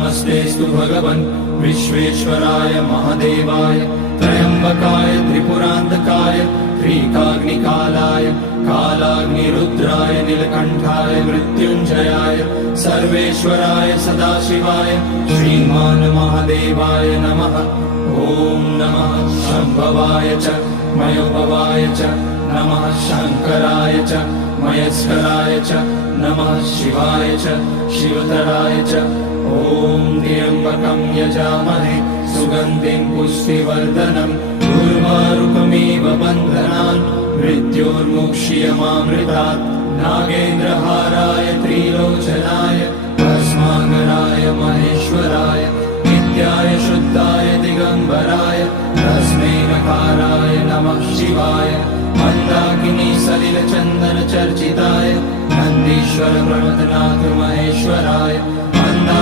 नमस्तेस्तु भगवन् विश्वेश्वराय महादेवाय त्र्यम्बकाय त्रिपुरान्तकाय त्रिकाग्निकालाय कालाग्निरुद्राय नीलकण्ठाय मृत्युञ्जयाय सर्वेश्वराय सदाशिवाय श्रीमान् महादेवाय नमः। ॐ नमः शम्भवाय च मयोभवाय च नमः शङ्कराय च मयस्कराय च नमः शिवाय च शिवतराय च। ॐ त्र्यम्बकं यजामहे सुगन्धिं पुष्टिवर्धनम् उर्वारुकमिव बन्धनान् मृत्योर्मुक्ष्यमामृतात्। नागेन्द्रहाराय त्रिलोचनाय भस्माकराय महेश्वराय नित्याय शुद्धाय दिगम्बराय तस्मै नकाराय नमः शिवाय। मन्दाकिनी सलिलचन्दन चर्चिताय नन्दीश्वर प्रमथनाथ महेश्वराय